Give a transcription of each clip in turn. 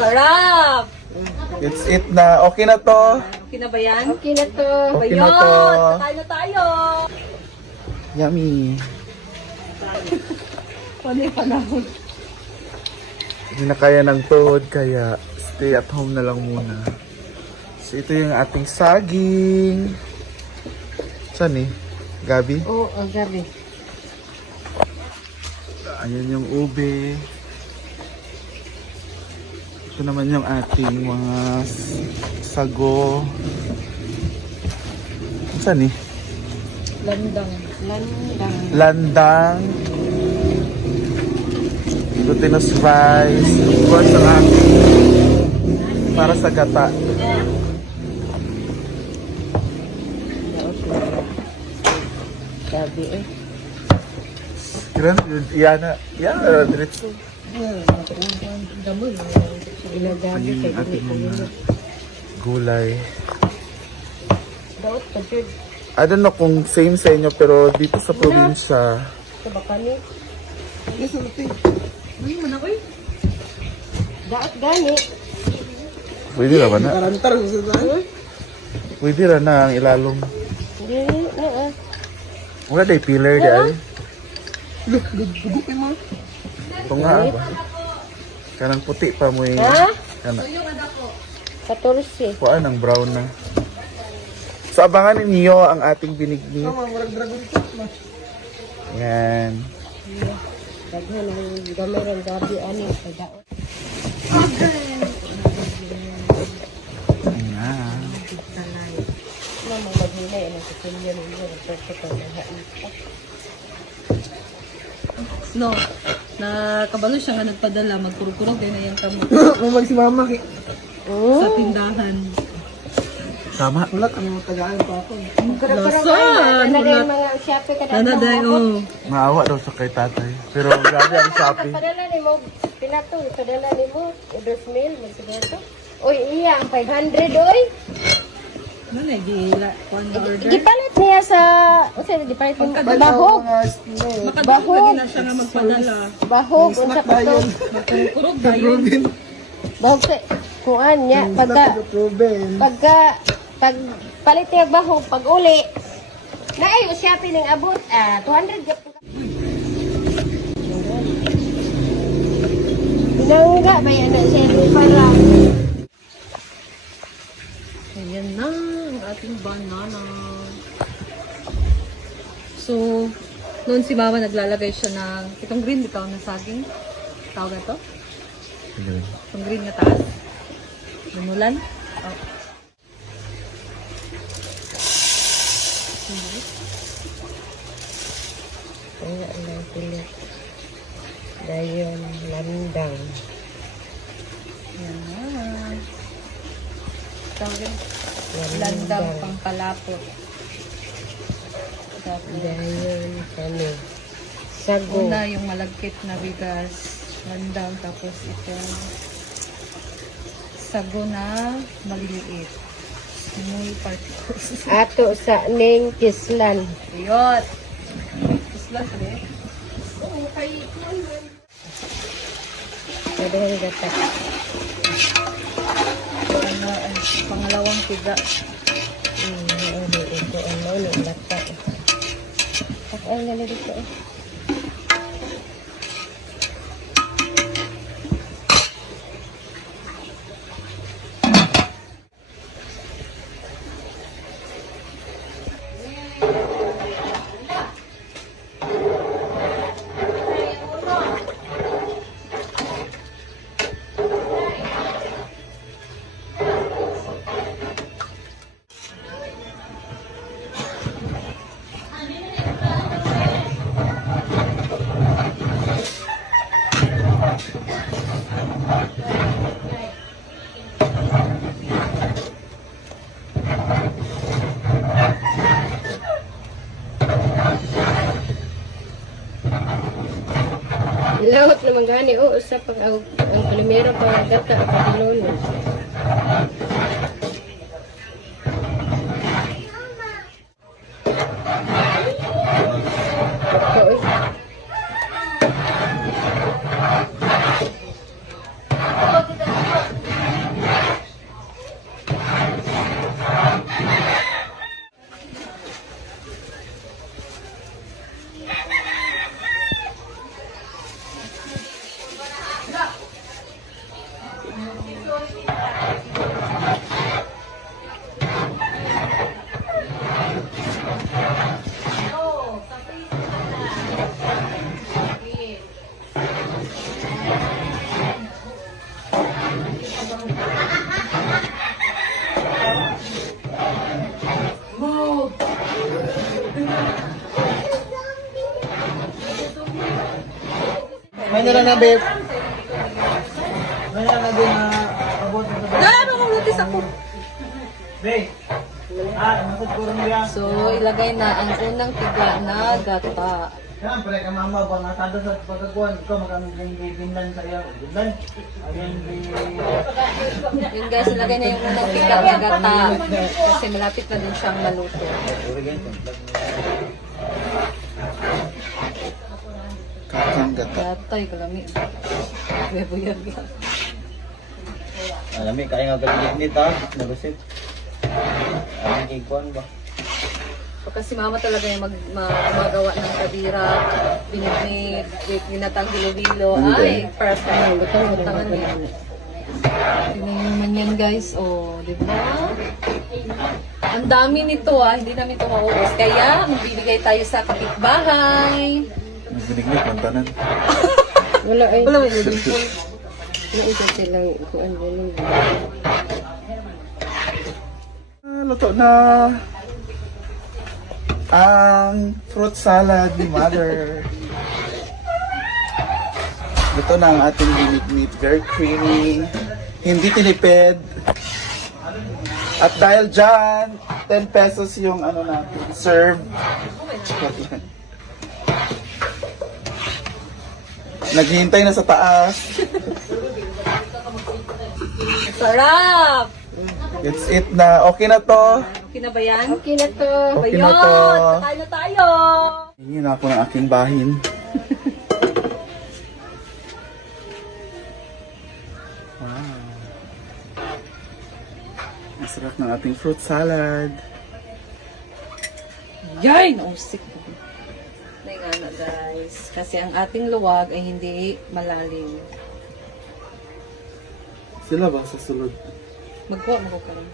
Sarap! It's it na. Okay na to. Okay na ba yan? Okay na to. Okay na to. Kain na tayo! Yummy. Ano yung panahon? Hindi na kaya ng tuhod kaya stay at home na lang muna. So ito yung ating saging. Saan eh? Gabi? Oo, gabi. Ayan yung ube. Ito naman yung ating mga sago. Saan eh? Landang. Landang. Glutinous rice. Of course, ang ating para sa gata. Gabi eh. Kailan? Yana. Yana. Diretso. Gamon. Ginagabi Ayun sa yung ating ginagabi. mga gulay. Daot pa dyan. I don't know kung same sa inyo pero dito sa probinsya. Sa bakani. Ano mo na, uy? Daot gani. Pwede na ba na? Pwede na na ang ilalong. Hindi na ah. Wala day pillar di ay. Ito nga ba? Kanang puti pa mo eh. Ha? Kana. 14. Kuhaan ang brown na. So abangan ninyo ang ating binignit. Yan. Daghan ang gamay ng gabi ani sa daot. Yan. Talay. Mama maghilay ang kukulya ninyo. Pagkita na hain. No, nakabalo siya nga nagpadala, magkurkurog din na yung kamot May si mama ki. sa tindahan. Tama. Wala kami tagaan pa ako. Lasan! Ano yung mga Shopee ka Nanaday, oh. Maawa daw sa kay tatay. Pero grabe ang Shopee. Padala ni mo, pinato, padala ni mo, 2,000, magsigurado. Oy, iya, ang 500, oy. Ano na, gila. Kuhan na order. Gipalit niya sa, o sa'yo, gipalit mo, bahog. Makadulog lagi na siya nga magpadala. Bahog, unsa pa to. Magkurkurog na yun. Bahog sa, kuan niya, pagka, pag palit niya bahog, pag uli, na ay, Shopee ng abot, 200 gap. Pinangga, may anak siya, para. Ayan na, ang ating banana. So, noon si mama naglalagay siya ng, itong green bitaw na saging. Tawag na to? Itong green na taas. Lumulan. Oh. Kaya lang pilit. Dayon, landang. Ayan na. Tawag yun. Landang pangkalapot. Tapos, Dayon, kami. Sago. una yung malagkit na bigas. Landang. Tapos itong sago na maliliit. Small particles. Ato sa ning kislan. Ayot. Islas rin. Kadahan gata. Ano, pangalawang tiga. Ito ano, ni lata. Ay, nga dito eh. Lawat naman gani. O, sa pag ang palimero pa gata ang patilolo. Ito, May na lang na, babe. May na lang na, babe, na abot na ito. Ano mong lutis ako? Babe! Masad ko rin niya. So, ilagay na ang unang tiga na gata. Yan, pre, ka mama ba, nasado sa pagkakuhan, ikaw magamit yung binlan sa iyo. Binlan? Ayun, Yun guys, ilagay na yung unang tiga na gata. Kasi malapit na din siyang maluto. kakang gata. Gatay, kalami. Bebuyag yan. Alam mo, kaya nga galing nito ha, nagusit. Alam kay Kwan ba? Kasi mama talaga yung magawa ng kadira, binignit, ginatang bilo-bilo. Ay, perfect. Tangan niya. Tingnan nyo naman yan guys. Oh, di ba? Ang dami nito hindi namin ito maubos. Kaya, magbibigay tayo sa kapitbahay. Nagbinignit ng tanan. Wala ay. Wala may nilipol. Wala isa silang kuan ganun. Luto na ang fruit salad ni Mother. Luto na ang ating binignit. Very creamy. Hindi tinipid. At dahil dyan, 10 pesos yung ano natin, serve. Naghihintay na sa taas. Sarap! It's it na. Okay na to. Okay na ba yan? Okay na to. Okay na to. Ayun! Tayo na tayo! Hingin ako ng aking bahin. Wow. Masarap ng ating fruit salad. Yay! Nausik ko. Nga na guys. Kasi ang ating luwag ay hindi malalim. Sila ba sa sulod? Magkuha mo ko ka lang.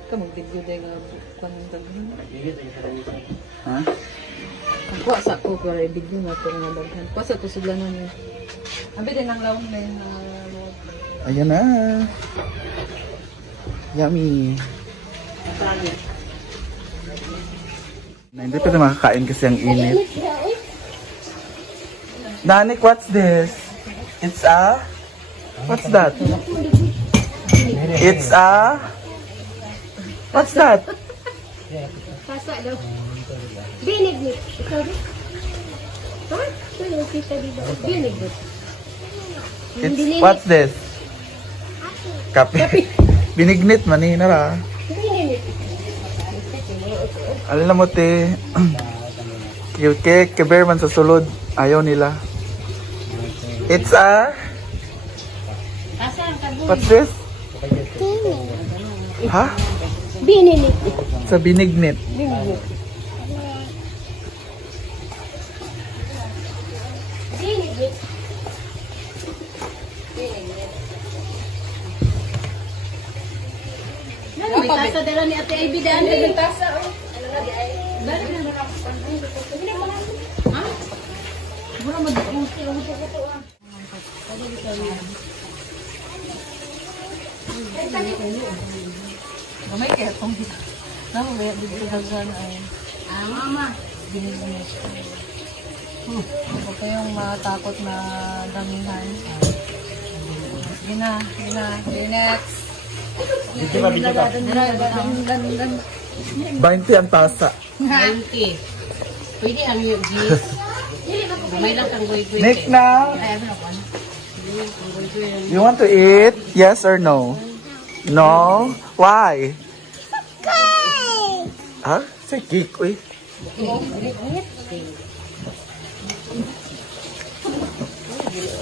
Ikaw mag-video dahil nga kuha ng daghan. Ha? Magkuha sa ako para i-video na ito nga daghan. Kuha sa tusuglanan niyo. Abi din ang lawang na yung luwag. Ayan na. Yummy. Na, hindi pa na makakain kasi ang init. Nanik, what's this? It's a... What's that? It's a... What's that? Pasa daw. Binignit. Ikaw rin? Ha? Wala kita dito. Binignit. It's... What's this? Kape. Binignit, maninara. Binignit. Alam mo, te. Keber man sa sulod. Ayaw nila. It's a... What's this? Ha? Binignit. Sa binignit. Binignit. Binignit. May tasa dala ni Ate Ivy daan may tasa. Ano nga di ay? Dali na ba ako? Ha? Wala mag-uti ang puto ah. Mamay kaya itong namamaya dito daghan ay Mama. binignit. Ako pa yung matakot na damihan. Next. Dito ba, dito ba? 20 ang tasa. 20. Pwede ang yung gis. May lang kang goy-goy. Nick na. You want to eat? Yes or no? No? Why? Ha? Sa cake, uy.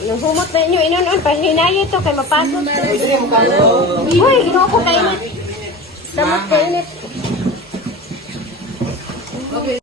Nahumot na inyo, inon-on, pahinayo to, kay mapagod. Uy, ginoo ko kainit. Samot kainit.